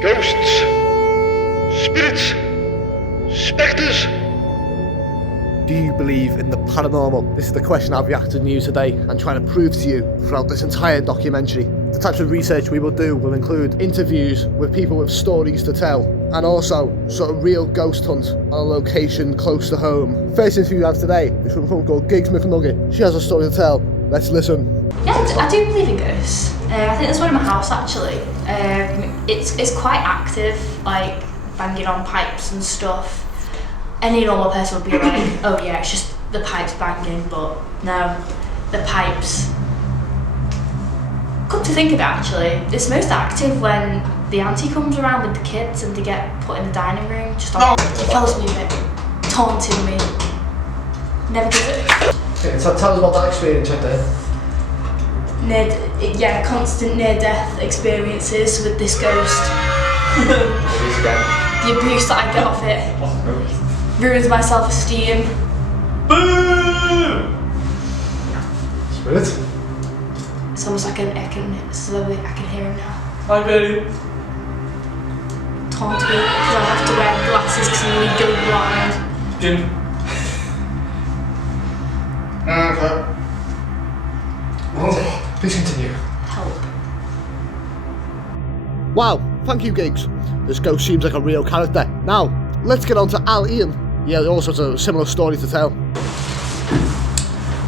Ghosts, spirits, spectres. Do you believe in the paranormal? This is the question I'll be asking you today and trying to prove to you throughout this entire documentary. The types of research we will do will include interviews with people with stories to tell, and also sort of real ghost hunt on a location close to home. First interview we have today is from a woman called Gigs McNugget. She has a story to tell. Let's listen. Yeah, I do believe in ghosts. I think there's one in my house actually. It's quite active, like banging on pipes and stuff. Any normal person would be like, oh yeah, it's just the pipes banging, but no, the pipes. Come to think of it actually, it's most active when the auntie comes around with the kids and they get put in the dining room, just on follows music, taunting me. Never does it. Okay, so tell us about that experience right there. Constant near-death experiences with this ghost. The abuse that I get off it ruins my self-esteem. Boom! Spirit? It's almost like I can hear him now. Hi, baby. Taunt me because I have to wear glasses because I'm legally blind. Jim. Okay. Please continue. Help. Wow, thank you, Gigs. This ghost seems like a real character. Now, let's get on to Al Ian. Yeah, also has a similar story to tell.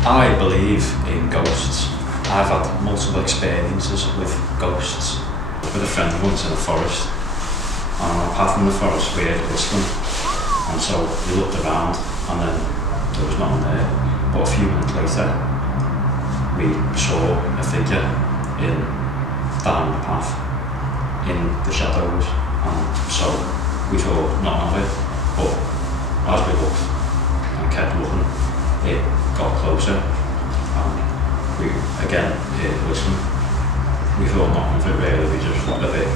I believe in ghosts. I've had multiple experiences with ghosts. With a friend once in a forest, and on a path in the forest we heard whistling, and so we looked around and then there was nothing there, but a few minutes later we saw a figure down the path in the shadows, and so we thought nothing of it, but as we looked and kept looking, it got closer and we again heard whistling. We thought nothing of it really, we just got a bit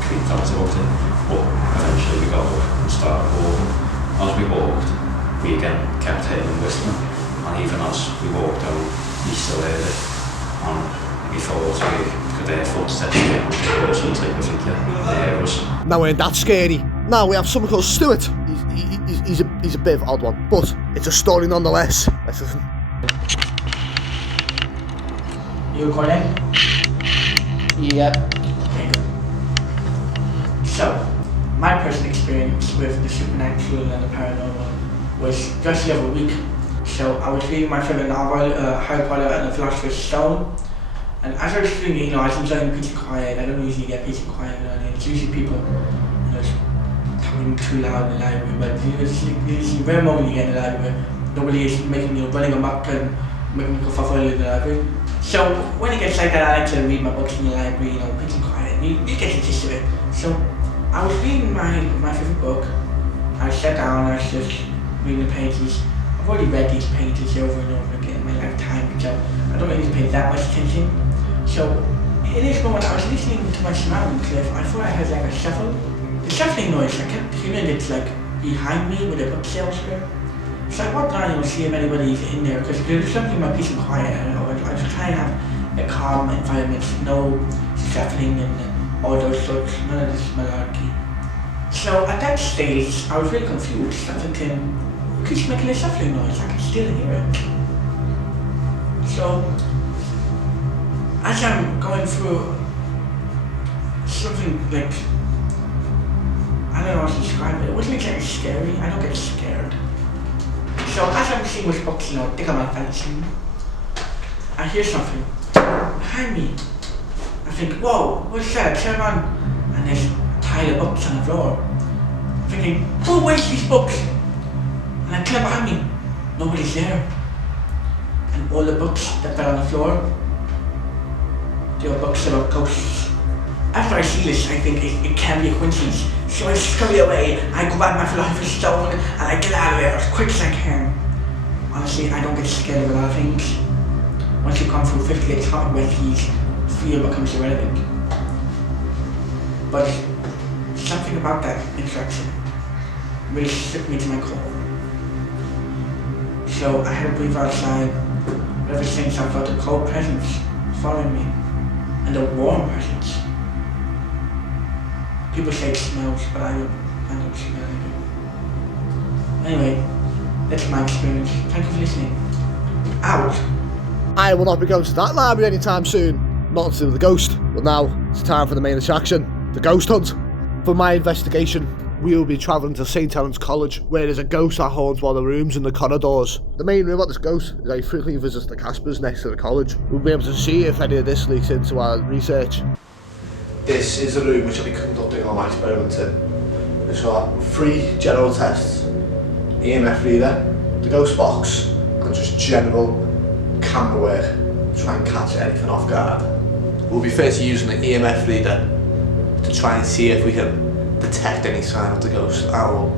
creeped out about it, but eventually we got up and started walking. As we walked, we again kept hearing whistling, and even as we walked home, we still heard it, and we thought we could hear footsteps again, or some type of figure near us. Now we're that scary. Now we have someone called Stuart. He's a bit of an odd one, but it's a story nonetheless. Let's listen. You recording? Yep. Okay, good. So, my personal experience with the supernatural and the paranormal was just the other week. So, I was reading my favorite novel, Harry Potter and the Philosopher's Stone, and as I was reading, I was enjoying peace and quiet. I don't usually get peace and quiet around here. It's usually people, talking too loud in the library, but it's the rare moment you get in the library where nobody is making running amok and making me go in the library. So when it gets like that, I like to read my books in the library, peace and quiet, and you get the gist of it. So I was reading my favorite book. I sat down, I was just reading the pages. I've already read these pages over and over again in my lifetime, so I don't really pay that much attention. So in this moment, I was listening to my surroundings. I thought I heard like a shuffle. The shuffling noise, I kept hearing it like behind me with the bookshelves there. So I walked down and see if anybody's in there, because there's something about peace and quiet. I was trying to have a calm environment, no shuffling and all those sorts, none of this malarkey. So at that stage, I was really confused. I was thinking, who keeps making a shuffling noise? I can still hear it. So as I'm going through something like, I don't know how to describe it. It wasn't exactly scary. I don't get scared. So as I'm seeing which books, take on my fancy, I hear something behind me. I think, whoa, what's that? I turn on and there's a pile of books on the floor. I'm thinking, who wastes these books? And I turn behind me, nobody's there. And all the books that fell on the floor, they were books about ghosts. After I see this, I think it can be a coincidence. So I scurry away, I grab my Philosopher's Stone, and I get out of there as quick as I can. Honestly, I don't get scared of a lot of things. Once you come through 58 hot recipes, fear becomes irrelevant. But something about that interaction really shook me to my core. So I had to breathe outside. Ever since I felt a cold presence following me, and a warm presence. People say it smells, but I don't smell anything. Anyway, that's my experience. Thank you for listening. Out. I will not be going to that library anytime soon. Nothing to do with the ghost. But now, it's time for the main attraction, the ghost hunt. For my investigation, we will be travelling to St. Helens College, where there's a ghost that haunts one of the rooms in the corridors. The main room about this ghost is that he frequently visits the Caspers next to the college. We'll be able to see if any of this leaks into our research. This is the room which I'll be conducting all my experiments in. There's 3 general tests: EMF reader, the ghost box, and just general camera work to try and catch anything off guard. We'll be first using the EMF reader to try and see if we can detect any sign of the ghost owl.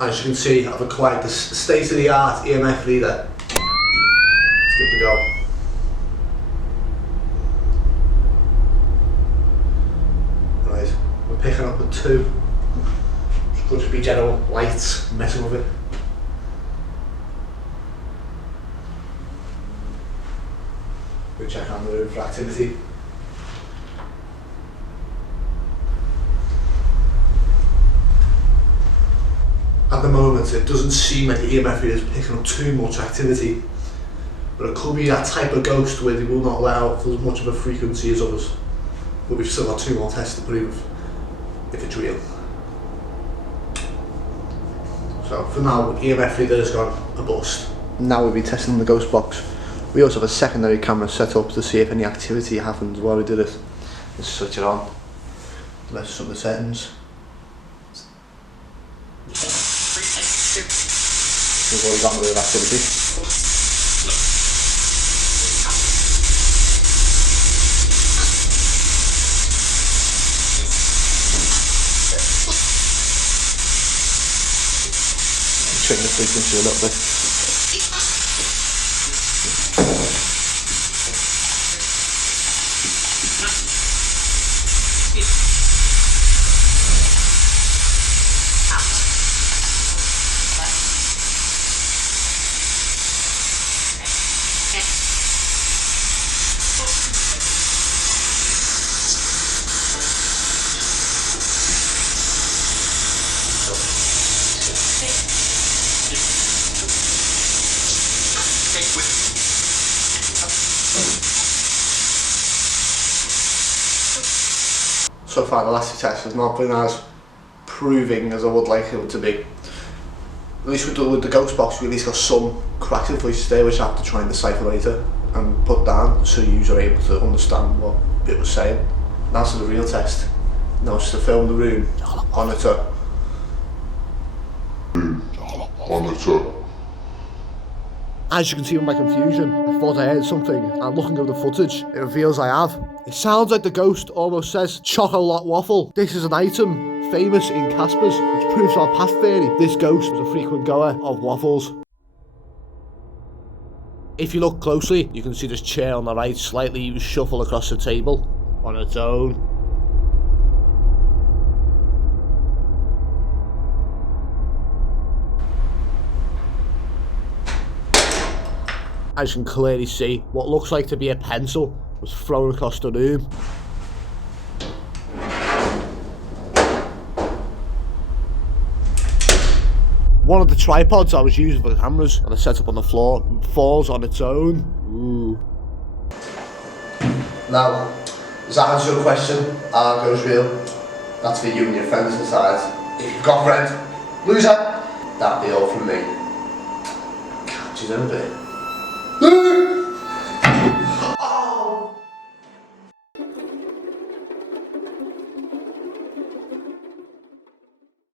As you can see, I've acquired this state-of-the-art EMF reader. Let's give it a go. Right, we're picking up with 2. It could just be general lights messing with it. We'll check on the room for activity. At the moment, it doesn't seem like the EMF reader is picking up too much activity, but it could be that type of ghost where they will not let out as much of a frequency as others. But we've still got 2 more tests to prove if it's real. So for now, EMF reader has gone a bust. Now we'll be testing the ghost box. We also have a secondary camera set up to see if any activity happens while we do this. Let's switch it on. Let's set the settings. We've already got a bit of activity. Change the frequency a little bit. So far the last 2 tests has not been as proving as I would like it to be. At least with the ghost box we at least got some corrective voices there which I have to try and decipher later and put down so you are able to understand what it was saying. That's the real test. Now it's to film the room on its own. As you can see with my confusion, I thought I heard something, and looking at the footage, it reveals I have. It sounds like the ghost almost says chocolate waffle. This is an item famous in Caspers, which proves our past theory. This ghost was a frequent goer of waffles. If you look closely, you can see this chair on the right slightly shuffle across the table on its own. As you can clearly see, what looks like to be a pencil was thrown across the room. One of the tripods I was using for the cameras and I set up on the floor falls on its own. Ooh. Now, does that answer your question? Are ghosts real? That's for you and your friends to decide. If you've got a friend, loser, that'd be all from me. Catch you in a bit.